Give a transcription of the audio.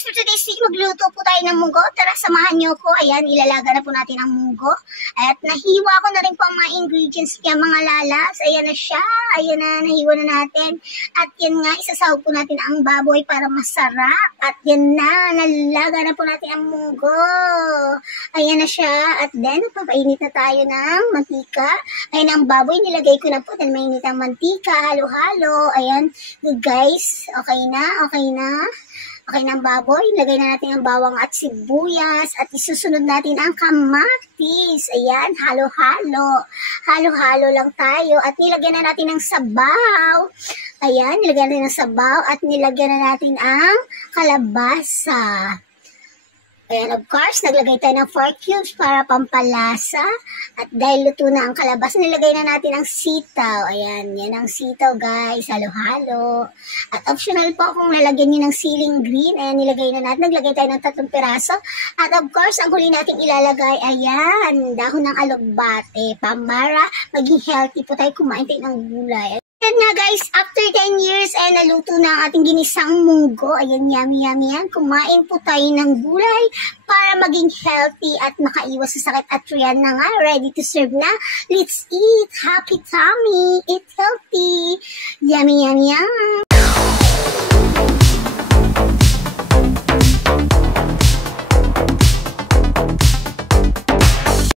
guys, for today's video, magluluto po tayo ng munggo. Tara, samahan niyo ko. Ayan, ilalaga na po natin ang munggo. At nahiwa ko na rin po ang mga ingredients niya, mga lalas. Ayan na siya. Ayan na, nahiwa na natin. At yan nga, isasahog po natin ang baboy para masarap. At yan na, nalaga na po natin ang munggo. Ayan na siya. At then, papainit na tayo ng mantika. Ayan ang baboy, nilagay ko na po. Then, mainit ang mantika, halo-halo. Ayan, good guys. Okay na, okay na. Okay na ang baboy, lagay na natin ang bawang at sibuyas at isusunod natin ang kamatis. Ayan, halo-halo. Halo-halo lang tayo at nilagyan na natin ng sabaw. Ayan, nilagyan na natin ng sabaw at nilagyan na natin ang kalabasa. Ayan, of course, naglagay tayo ng 4 cubes para pampalasa. At dahil luto na ang kalabasa, nilagay na natin ang sitaw. Ayan, yan ang sitaw guys, halo-halo. At optional po kung lalagyan nyo ng ceiling green. Ayan, nilagay na natin. Naglagay tayo ng 3 piraso. At of course, ang huli natin ilalagay, ayan, dahon ng alugbate. Para maging healthy po tayo, kumain tayo ng gulay. Ayan nga guys, after 10 years ay naluto na ang ating ginisang munggo. Ayan, yummy yummy yan. Kumain po tayo ng gulay para maging healthy at makaiwas sa sakit. At yan na nga, ready to serve na. Let's eat! Happy tummy! Eat healthy! Yummy yummy yum!